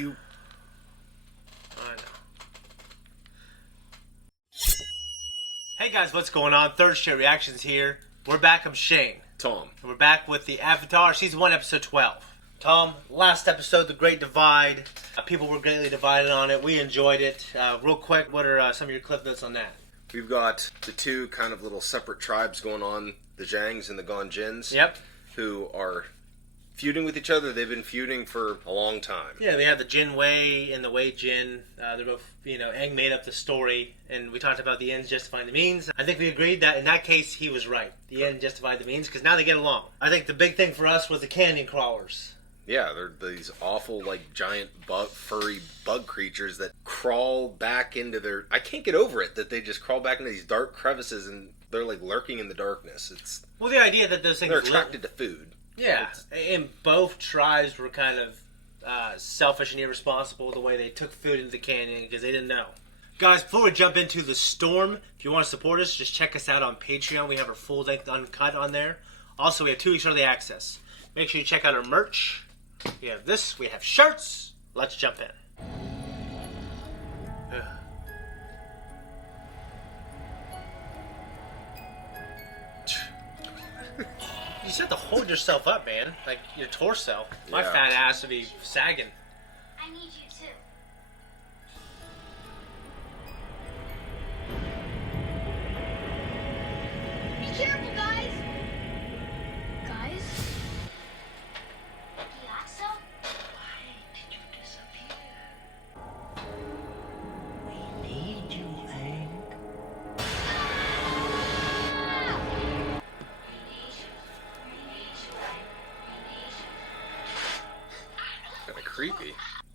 You... I know. Hey guys, what's going on? Third Share Reactions here. We're back. I'm Shane. Tom. And we're back with the Avatar Season 1, Episode 12. Tom, last episode, The Great Divide. People were greatly divided on it. We enjoyed it. Real quick, what are some of your clip notes on that? We've got the two kind of little separate tribes going on, the Zhangs and the Gonjins. Yep. Who are feuding with each other. They've been feuding for a long time. Yeah, they have the Jin Wei and the Wei Jin. They're both, Aang made up the story, and we talked about the ends justifying the means. I think we agreed that in that case, he was right. The end justified the means, because now they get along. I think the big thing for us was the canyon crawlers. Yeah, they're these awful, like, giant furry bug creatures that crawl back into their... I can't get over it that they just crawl back into these dark crevices and they're, like, lurking in the darkness. It's... Well, the idea that those things... They're attracted to food. Yeah, and both tribes were kind of selfish and irresponsible the way they took food into the canyon because they didn't know. Guys, before we jump into the storm, if you want to support us, just check us out on Patreon. We have our full-length uncut on there. Also, we have 2 weeks early access. Make sure you check out our merch. We have this. We have shirts. Let's jump in. You just have to hold yourself up, man. Like your torso. My fat ass would be sagging. I need you too. Be careful, guys! Guys? Piazza? Why did you disappear? We need you, Hank. Creepy.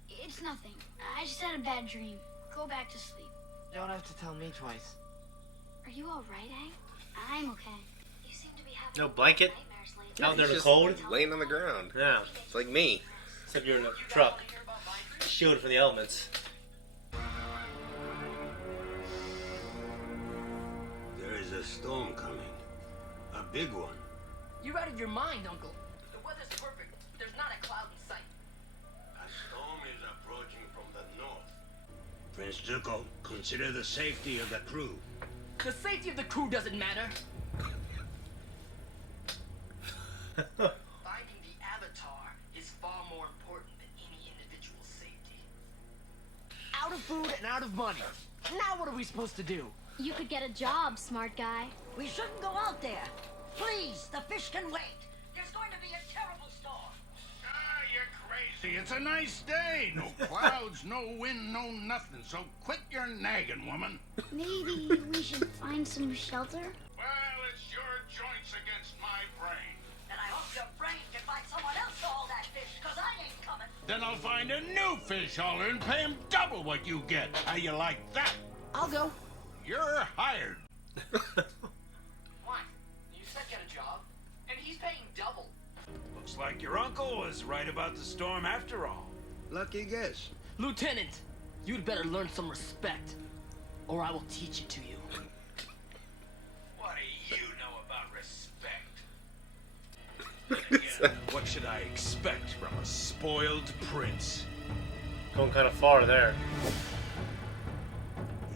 It's nothing. I just had a bad dream. Go back to sleep. Don't have to tell me twice. Are you alright, Hank? I'm okay. You seem to be having No blanket? nightmares lately. Out there in the Just cold? laying on the ground. Yeah. It's like me. Except you're in a truck. Shielded from the elements. There is a storm coming. A big one. You're out of your mind, Uncle. The weather's perfect. There's not a cloud in sight. A storm is approaching from the north. Prince Zuko, consider the safety of the crew. The safety of the crew doesn't matter. Finding the Avatar is far more important than any individual's safety. Out of food and out of money. Now what are we supposed to do? You could get a job, smart guy. We shouldn't go out there. Please, the fish can wait. There's going to be a terrible storm. Ah, you're crazy. It's a nice day. No clouds, no wind, no nothing. So quit your nagging, woman. Maybe we should find some shelter? Well, it's your joints against my brain. And I hope your brain can find someone else to haul that fish, because I ain't coming. Then I'll find a new fish hauler and pay him double what you get. How you like that? I'll go. You're hired. Why? You said get a job, and he's paying double. Looks like your uncle was right about the storm after all. Lucky guess. Lieutenant, you'd better learn some respect, or I will teach it to you. What do you know about respect? What should I expect from a spoiled prince? Going kind of far there.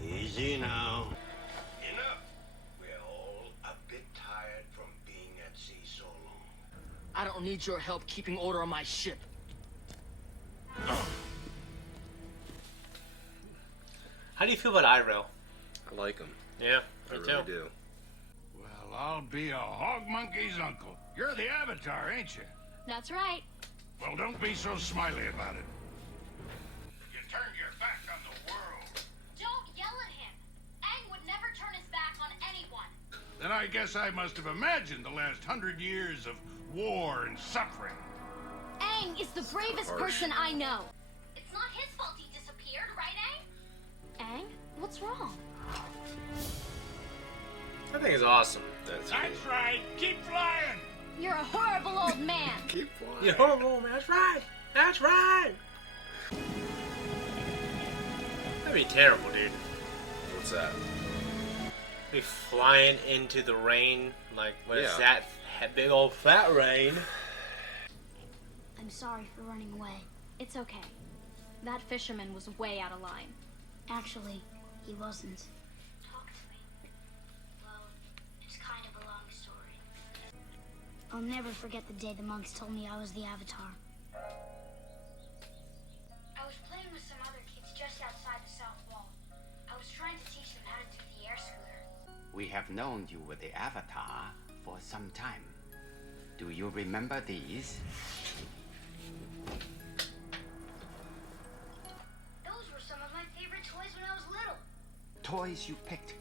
Easy now. Enough. We're all a bit tired from being at sea so long. I don't need your help keeping order on my ship. How do you feel about Iroh? I like them. Yeah, I me really too. do. Well, I'll be a hog monkey's uncle. You're the Avatar, ain't you? That's right. Well, don't be so smiley about it. You turned your back on the world. Don't yell at him. Aang would never turn his back on anyone. Then I guess I must have imagined the last 100 years of war and suffering. Aang is the bravest Harsh. person I know. It's not his fault he disappeared, right, Aang? Aang? What's wrong? I think it's awesome. That's That's right. Keep flying. You're a horrible old man. Keep flying. You're horrible, man. That's right. That's right. That'd be terrible, dude. What's that? Be flying into the rain, like when it's Yeah. that big old fat rain. I'm sorry for running away. It's okay. That fisherman was way out of line. Actually, he wasn't. Talk to me. Well, it's kind of a long story. I'll never forget the day the monks told me I was the Avatar. I was playing with some other kids just outside the south wall. I was trying to teach them how to do the air scooter. We have known you were the Avatar for some time. Do you remember these? Those were some of my favorite toys when I was little. Toys you picked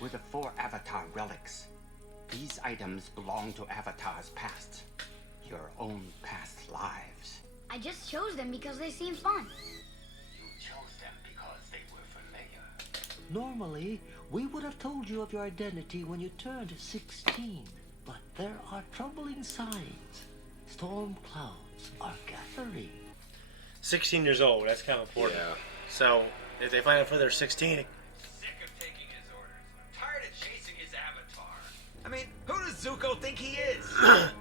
were the 4 Avatar relics. These items belong to Avatar's past. Your own past lives. I just chose them because they seemed fun. You chose them because they were familiar. Normally, we would have told you of your identity when you turned 16. But there are troubling signs. Storm clouds are gathering. 16 years old, that's kind of important. Yeah. So, if they find out for they're 16, Sick of taking his orders. I'm tired of chasing his avatar. I mean, who does Zuko think he is?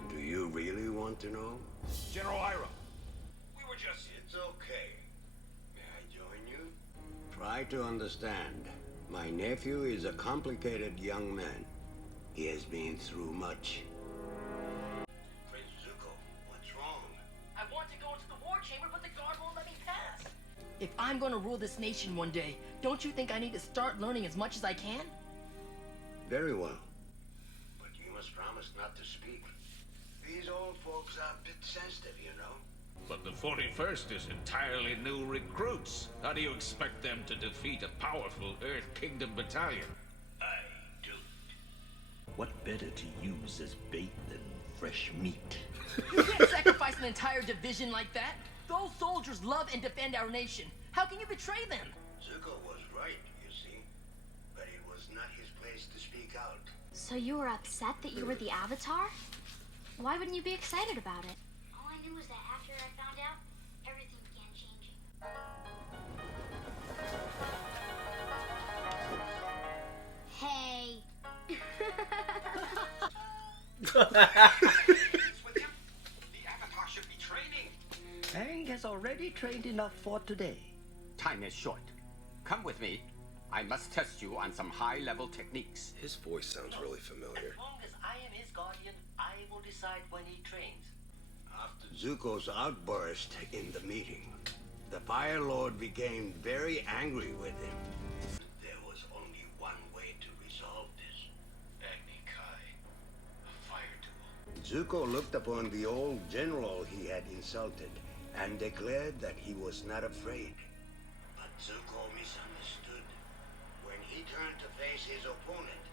Do you really want to know? General Iroh. We were just... It's okay. May I join you? Try to understand. My nephew is a complicated young man. He has been through much. Prince Zuko, what's wrong? I want to go into the war chamber, but the guard won't let me pass. If I'm going to rule this nation one day, don't you think I need to start learning as much as I can? Very well. But you must promise not to speak. These old folks are a bit sensitive, you know. But the 41st is entirely new recruits. How do you expect them to defeat a powerful Earth Kingdom battalion? I do. What better to use as bait than fresh meat? You can't sacrifice an entire division like that. Those soldiers love and defend our nation. How can you betray them? Zuko was right, you see. But it was not his place to speak out. So you were upset that you were the Avatar? Why wouldn't you be excited about it? All I knew was that after I found out, everything began changing. Hey. with him. The avatar should be training. Aang has already trained enough for today. Time is short. Come with me. I must test you on some high-level techniques. His voice sounds really familiar. As long as I am his guardian, I will decide when he trains. After Zuko's outburst in the meeting, the Fire Lord became very angry with him. There was only one way to resolve this. Agni Kai. A fire duel. Zuko looked upon the old general he had insulted and declared that he was not afraid. But Zuko misunderstood. When he turned to face his opponent,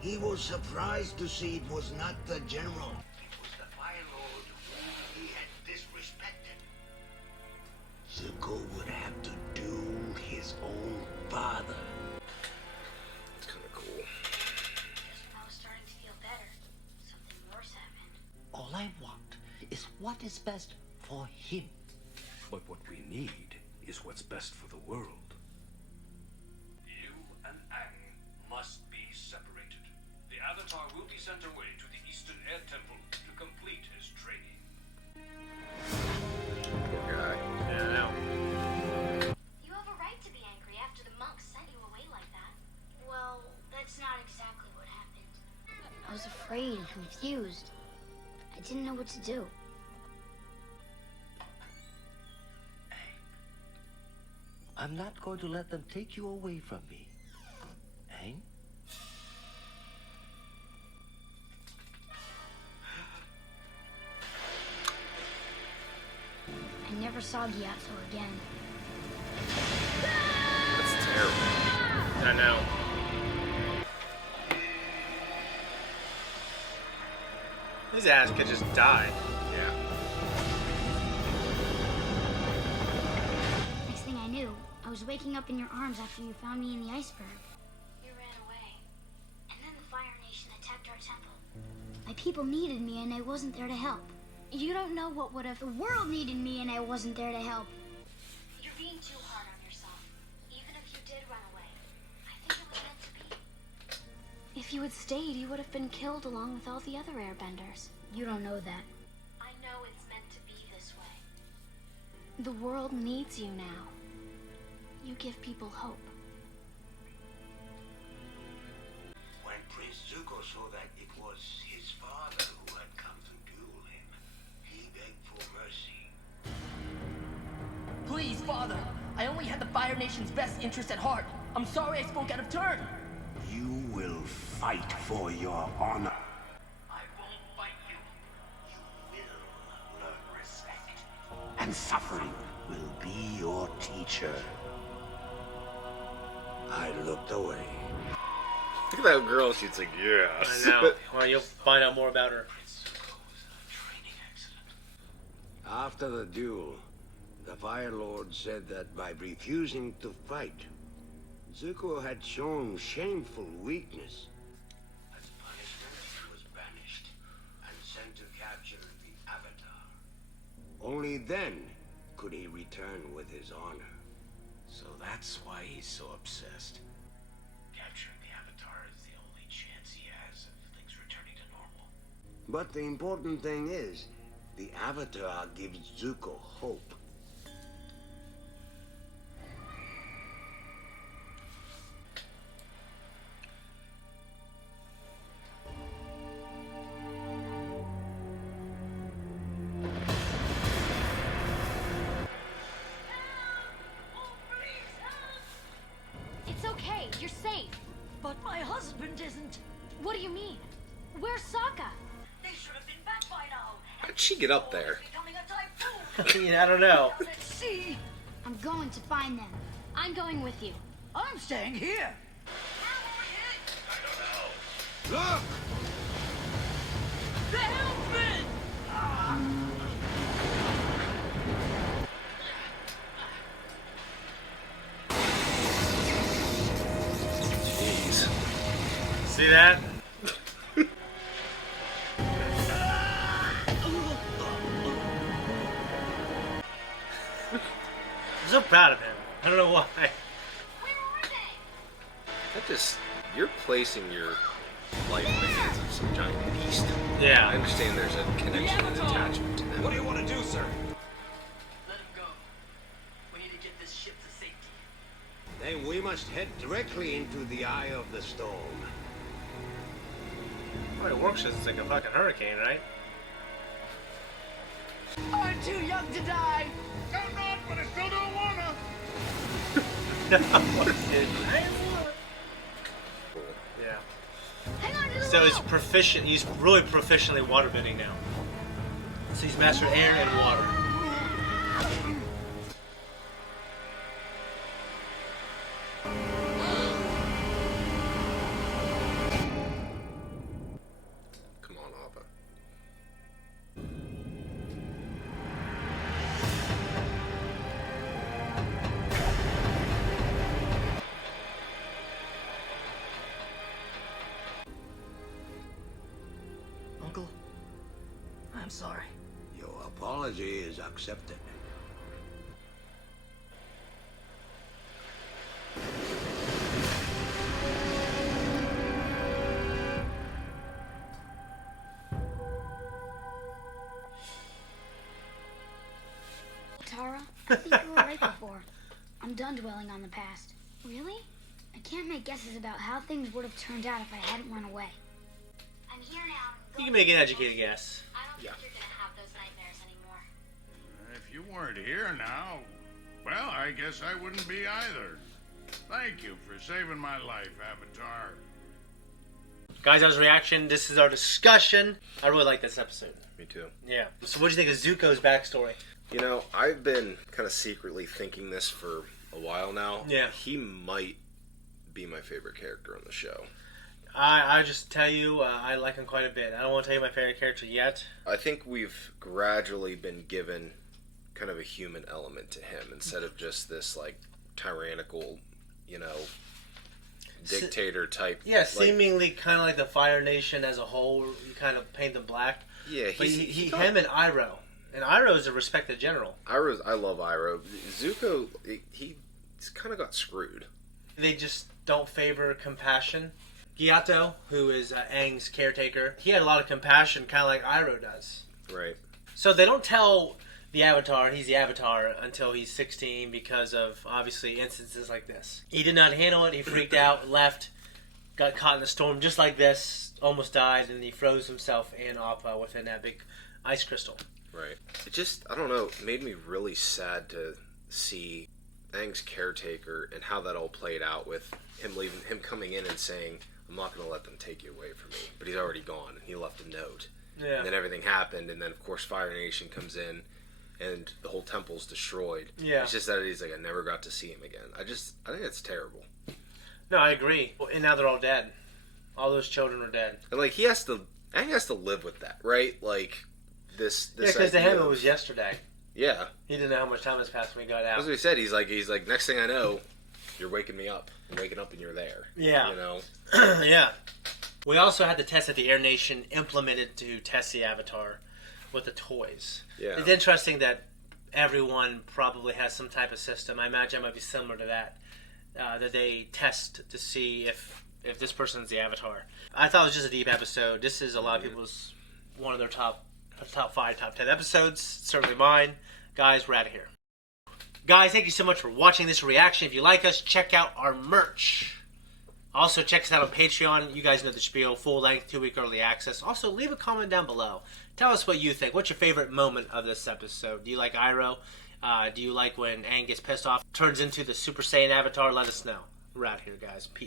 he was surprised to see it was not the general. It was the Fire Lord whom he had disrespected. Zuko would have to doom his own father. It's kind of cool. Just when I was starting to feel better, something worse happened. All I want is what is best for him. But what we need is what's best for the world. You and Aang must be separated. The Avatar will be sent away to the Eastern Air Temple to complete his training. Poor guy. yeah, I know. You have a right to be angry after the monks sent you away like that. Well, that's not exactly what happened. I was afraid and confused. I didn't know what to do. I'm not going to let them take you away from me. Aang? I never saw Gyatso again. That's terrible. I know. His ass could just die. Yeah. Next thing I knew, I was waking up in your arms after you found me in the iceberg. You ran away. And then the Fire Nation attacked our temple. My people needed me and I wasn't there to help. You don't know what would have. The world needed me and I wasn't there to help. You're being too hard on yourself. Even if you did run away, I think it was meant to be. If you had stayed, you would have been killed along with all the other airbenders. You don't know that. I know it's meant to be this way. The world needs you now. You give people hope. When Prince Zuko saw that it was his father who had come to duel him, he begged for mercy. Please, Father. I only had the Fire Nation's best interest at heart. I'm sorry I spoke out of turn. You will fight for your honor. I won't fight you. You will learn respect. And suffering will be your teacher. I looked away. Look at that girl. She's like, yes. I know. Well, you'll find out more about her. After the duel, the Fire Lord said that by refusing to fight, Zuko had shown shameful weakness. As punishment, he was banished and sent to capture the Avatar. Only then could he return with his honor. So that's why he's so obsessed. Capturing the Avatar is the only chance he has of things returning to normal. But the important thing is, the Avatar gives Zuko hope. It's okay. You're safe. But my husband isn't. What do you mean? Where's Sokka? They should have been back by now. How'd she get up there? Becoming a typhoon. I don't know. Let's see. I'm going to find them. I'm going with you. I'm staying here. Look! The helmet! Jeez. See that? I'm so proud of him. I don't know why. That just, you're placing your life in the hands of some giant beast. Yeah. I understand there's a connection and attachment to them. What do you want to do, sir? Let him go. We need to get this ship to safety. Then we must head directly into the eye of the storm. Well, it works just like a fucking hurricane, right? I'm too young to die. I'm not, but I still don't wanna. Yeah. Hang on to the So he's rope. proficient. He's really proficiently waterbending now. So he's mastered air and water. Come on, Appa. Uncle, I'm sorry. Your apology is accepted. Tara, I think you were right before. I'm done dwelling on the past. Really? I can't make guesses about how things would have turned out if I hadn't run away. I'm here now. You can make an educated guess. I don't think you're gonna have those nightmares anymore. If you weren't here now, well, I guess I wouldn't be either. Thank you for saving my life, Avatar. Guys, that was reaction. This is our discussion. I really like this episode. Me too. Yeah. So what do you think of Zuko's backstory? You know, I've been kind of secretly thinking this for a while now. Yeah. He might be my favorite character on the show. I just tell you, I like him quite a bit. I don't want to tell you my favorite character yet. I think we've gradually been given kind of a human element to him instead of just this, like, tyrannical, you know, dictator type. Yeah, like, seemingly kind of like the Fire Nation as a whole. You kind of paint them black. Yeah, but him and Iroh. And Iroh is a respected general. I love Iroh. Zuko, he's kind of got screwed. They just don't favor compassion. Gyato, who is Aang's caretaker, he had a lot of compassion, kind of like Iroh does. Right. So they don't tell the Avatar, he's the Avatar until he's 16 because of, obviously, instances like this. He did not handle it. He freaked out, left, got caught in the storm just like this, almost died, and he froze himself and Appa within that big ice crystal. Right. It just, I don't know, it made me really sad to see Aang's caretaker and how that all played out with him leaving, him coming in and saying, I'm not going to let them take you away from me. But he's already gone, and he left a note. Yeah. And then everything happened, and then, of course, Fire Nation comes in, and the whole temple's destroyed. Yeah. It's just that he's like, I never got to see him again. I think that's terrible. No, I agree. And now they're all dead. All those children are dead. And, like, Aang has to live with that, right? Like, this yeah, because to him it was yesterday. Yeah. He didn't know how much time has passed when he got out. That's what he said. He's like, next thing I know, you're waking me up. I'm waking up and you're there. Yeah. You know? Yeah. We also had the test that the Air Nation implemented to test the Avatar with the toys. Yeah. It's interesting that everyone probably has some type of system. I imagine it might be similar to that. That they test to see if this person's the Avatar. I thought it was just a deep episode. This is a lot of people's one of their top 5, top 10 episodes. Certainly mine. Guys, we're out of here. Guys, thank you so much for watching this reaction. If you like us, check out our merch. Also, check us out on Patreon. You guys know the spiel. Full length, 2-week early access. Also, leave a comment down below. Tell us what you think. What's your favorite moment of this episode? Do you like Iroh? Do you like when Aang gets pissed off, turns into the Super Saiyan Avatar? Let us know. We're out here, guys. Peace.